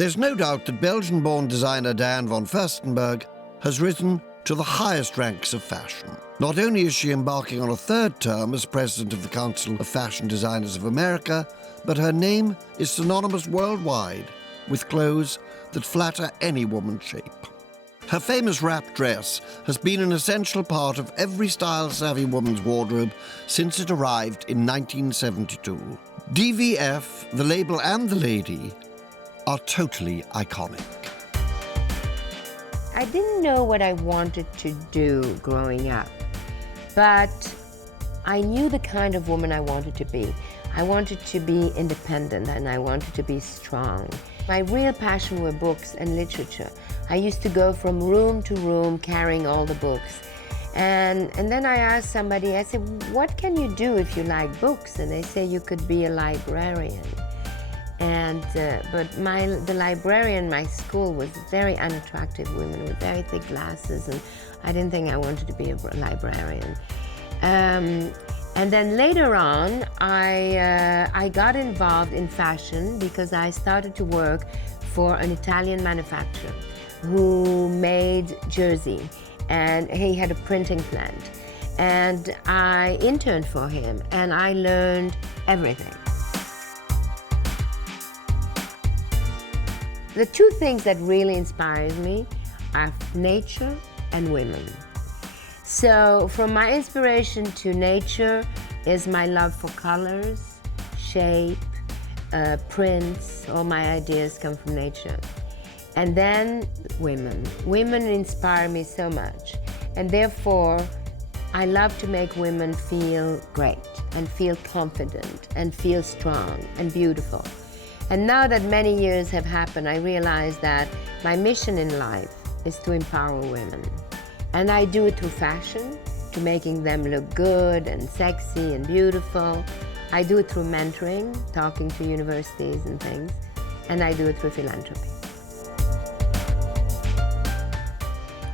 There's no doubt that Belgian-born designer Diane Von Furstenberg has risen to the highest ranks of fashion. Not only is she embarking on a third term as president of the Council of Fashion Designers of America, but her name is synonymous worldwide with clothes that flatter any woman's shape. Her famous wrap dress has been an essential part of every style-savvy woman's wardrobe since it arrived in 1972. DVF, the label and the lady, are totally iconic. I didn't know what I wanted to do growing up, but I knew the kind of woman I wanted to be. I wanted to be independent and I wanted to be strong. My real passion were books and literature. I used to go from room to room carrying all the books. And then I asked somebody, I said, what can you do if you like books? And they say you could be a librarian. But the librarian in my school was very unattractive women with very thick glasses, and I didn't think I wanted to be a librarian. And then later on, I got involved in fashion because I started to work for an Italian manufacturer who made jersey, and he had a printing plant. And I interned for him, and I learned everything. The two things that really inspired me are nature and women. So from my inspiration to nature is my love for colors, shape, prints. All my ideas come from nature. And then women. Women inspire me so much. And therefore, I love to make women feel great and feel confident and feel strong and beautiful. And now that many years have happened, I realize that my mission in life is to empower women. And I do it through fashion, to making them look good and sexy and beautiful. I do it through mentoring, talking to universities and things. And I do it through philanthropy.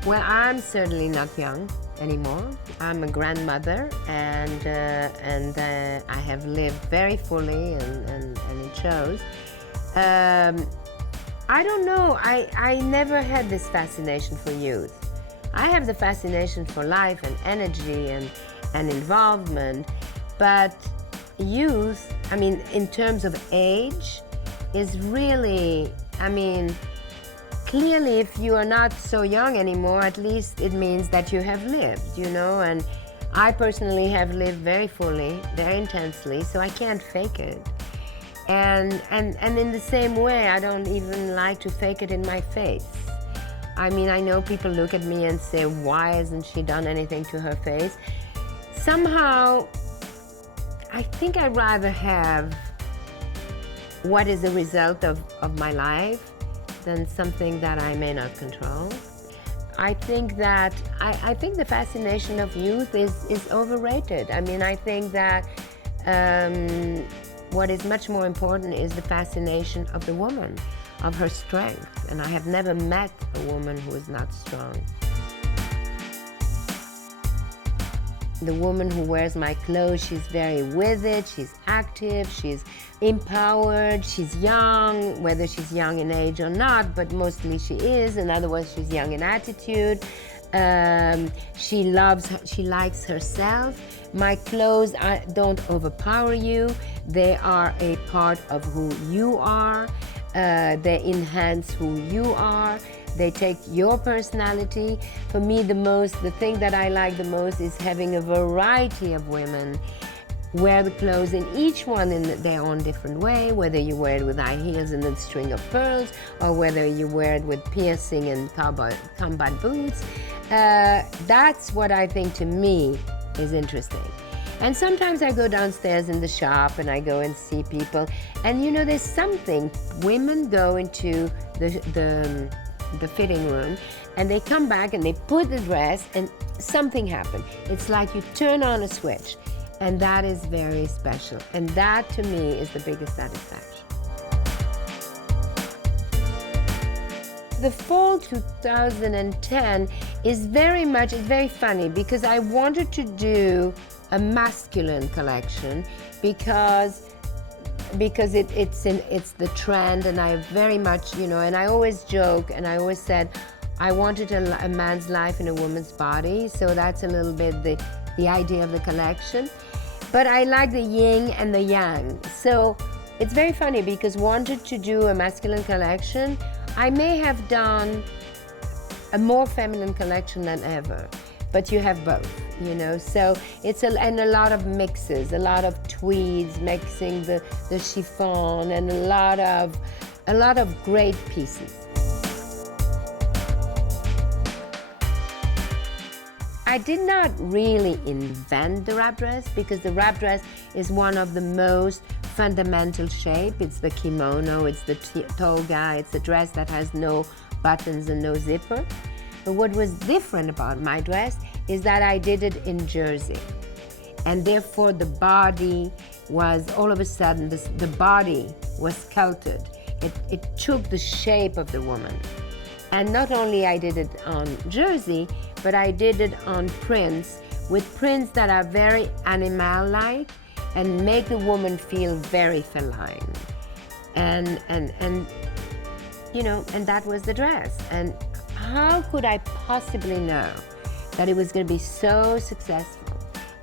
Well, I'm certainly not young anymore. I'm a grandmother, and I have lived very fully, and it shows. I don't know, I never had this fascination for youth. I have the fascination for life and energy and involvement, but youth, I mean, in terms of age, is really, I mean, clearly if you are not so young anymore, at least it means that you have lived, you know, and I personally have lived very fully, very intensely, so I can't fake it. And in the same way, I don't even like to fake it in my face. I mean, I know people look at me and say, why hasn't she done anything to her face? Somehow, I think I'd rather have what is the result of my life than something that I may not control. I think that, I think the fascination of youth is overrated. I mean, I think that what is much more important is the fascination of the woman, of her strength. And I have never met a woman who is not strong. The woman who wears my clothes, she's very with it, she's active, she's empowered, she's young, whether she's young in age or not, but mostly she is. In other words, she's young in attitude. She likes herself. My clothes don't overpower you. They are a part of who you are. They enhance who you are. They take your personality. For me, the thing that I like the most is having a variety of women wear the clothes, in each one in their own different way, whether you wear it with high heels and a string of pearls, or whether you wear it with piercing and combat boots. That's what I think, to me, is interesting. And sometimes I go downstairs in the shop and I go and see people, and you know, there's something, women go into the fitting room and they come back and they put the dress and something happened. It's like you turn on a switch, and that is very special. And that, to me, is the biggest satisfaction. The fall 2010 is it's very funny, because I wanted to do a masculine collection, because because it's the trend, and I very much, and I always joke, and I always said I wanted a man's life in a woman's body, so that's a little bit the idea of the collection. But I like the yin and the yang, so it's very funny because wanted to do a masculine collection, I may have done a more feminine collection than ever, but you have both, so it's and a lot of mixes, a lot of tweeds mixing the chiffon, and a lot of great pieces. I did not really invent the wrap dress, because the wrap dress is one of the most fundamental shape. It's the kimono, it's the toga, it's a dress that has no buttons and no zipper. But what was different about my dress is that I did it in jersey. And therefore the body was, all of a sudden, the body was sculpted. It took the shape of the woman. And not only I did it on jersey, but I did it on prints, with prints that are very animal-like and make the woman feel very feline. And that was the dress. And how could I possibly know that it was going to be so successful,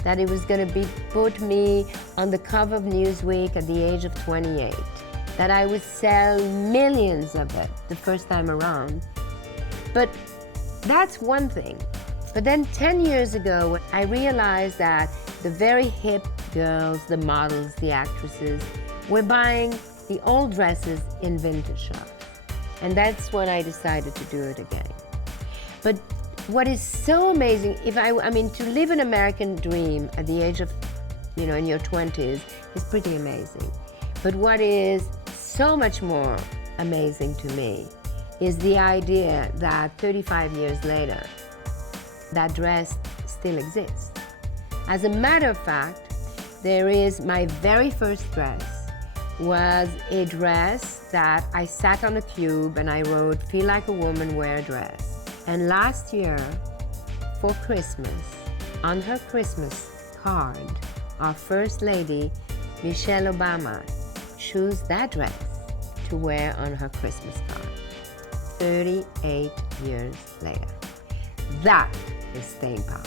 that it was going to put me on the cover of Newsweek at the age of 28, that I would sell millions of it the first time around? But that's one thing. But then 10 years ago, I realized that the very hip girls, the models, the actresses, were buying the old dresses in vintage shops. And that's when I decided to do it again. But what is so amazing, to live an American dream at the age of, in your 20s is pretty amazing. But what is so much more amazing to me is the idea that 35 years later, that dress still exists. As a matter of fact, my very first dress was a dress that I sat on a cube and I wrote, "Feel like a woman, wear a dress." And last year, for Christmas, on her Christmas card, our First Lady, Michelle Obama, chose that dress to wear on her Christmas card. 38 years later. That is staying power.